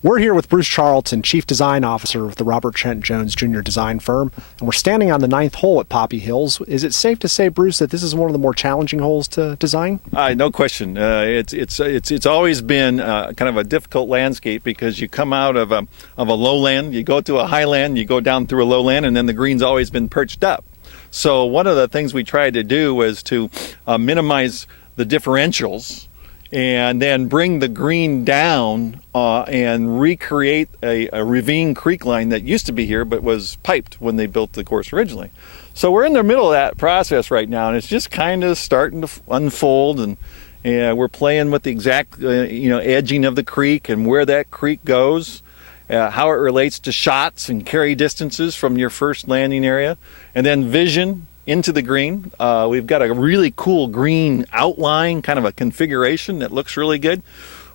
We're here with Bruce Charlton, Chief Design Officer of the Robert Trent Jones Jr. design firm, and we're standing on the 9th hole at Poppy Hills. Is it safe to say, Bruce, that this is one of the more challenging holes to design? No question. It's always been kind of a difficult landscape because you come out of a lowland, you go to a highland, you go down through a lowland, and then the green's always been perched up. So one of the things we tried to do was to minimize the differentials and then bring the green down and recreate a ravine creek line that used to be here but was piped when they built the course originally. So we're in the middle of that process right now, and it's just kind of starting to unfold, and we're playing with the exact edging of the creek and where that creek goes, how it relates to shots and carry distances from your first landing area, and then vision into the green. We've got a really cool green outline, kind of a configuration that looks really good.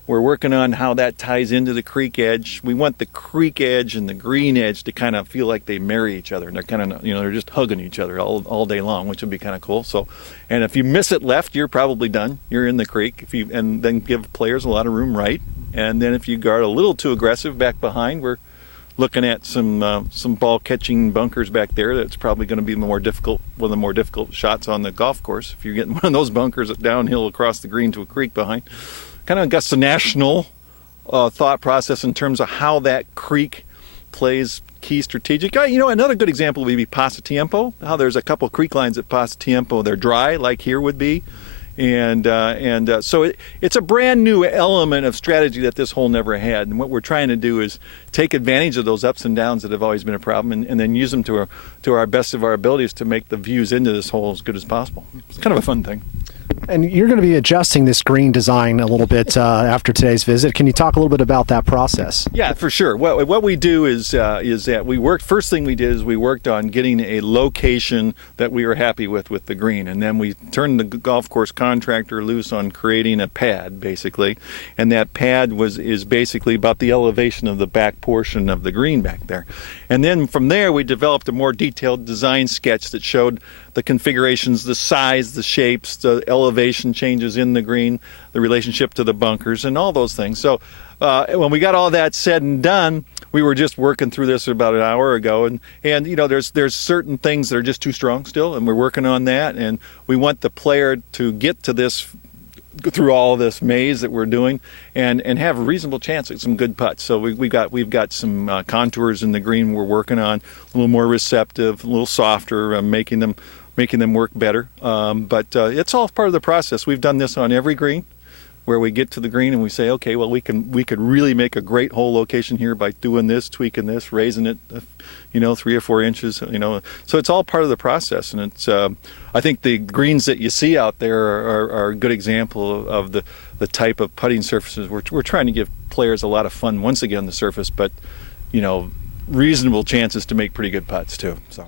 We're working on how that ties into the creek edge. We want the creek edge and the green edge to kind of feel like they marry each other, and they're kind of, they're just hugging each other all day long, which would be kind of cool. So, and if you miss it left, you're probably done. You're in the creek. And then give players a lot of room right. And then if you guard a little too aggressive back behind, we're looking at some ball catching bunkers back there. That's probably going to be one of the more difficult shots on the golf course. If you're getting one of those bunkers downhill across the green to a creek behind, kind of got the national thought process in terms of how that creek plays key strategic. Another good example would be Pasatiempo. How there's a couple creek lines at Pasatiempo. They're dry, like here would be. And so it's a brand new element of strategy that this hole never had. And what we're trying to do is take advantage of those ups and downs that have always been a problem, and then use them to our best of our abilities to make the views into this hole as good as possible. It's kind of a fun thing. And you're going to be adjusting this green design a little bit after today's visit. Can you talk a little bit about that process? Yeah, for sure. What we do is that we worked. First thing we did is we worked on getting a location that we were happy with the green, and then we turned the golf course contractor loose on creating a pad, basically. And that pad is basically about the elevation of the back portion of the green back there. And then from there, we developed a more detailed design sketch that showed the configurations, the size, the shapes, the elevation changes in the green, the relationship to the bunkers, and all those things. So when we got all that said and done, we were just working through this about an hour ago, and there's certain things that are just too strong still, and we're working on that, and we want the player to get to this, through all this maze that we're doing, and have a reasonable chance at some good putts. So we've got some contours in the green we're working on, a little more receptive, a little softer, making them work better. But it's all part of the process. We've done this on every green, where we get to the green and we say, okay, well, we could really make a great hole location here by doing this, tweaking this, raising it, 3 or 4 inches, So it's all part of the process, and it's. I think the greens that you see out there are a good example of the type of putting surfaces. We're trying to give players a lot of fun once again on the surface, but reasonable chances to make pretty good putts too. So.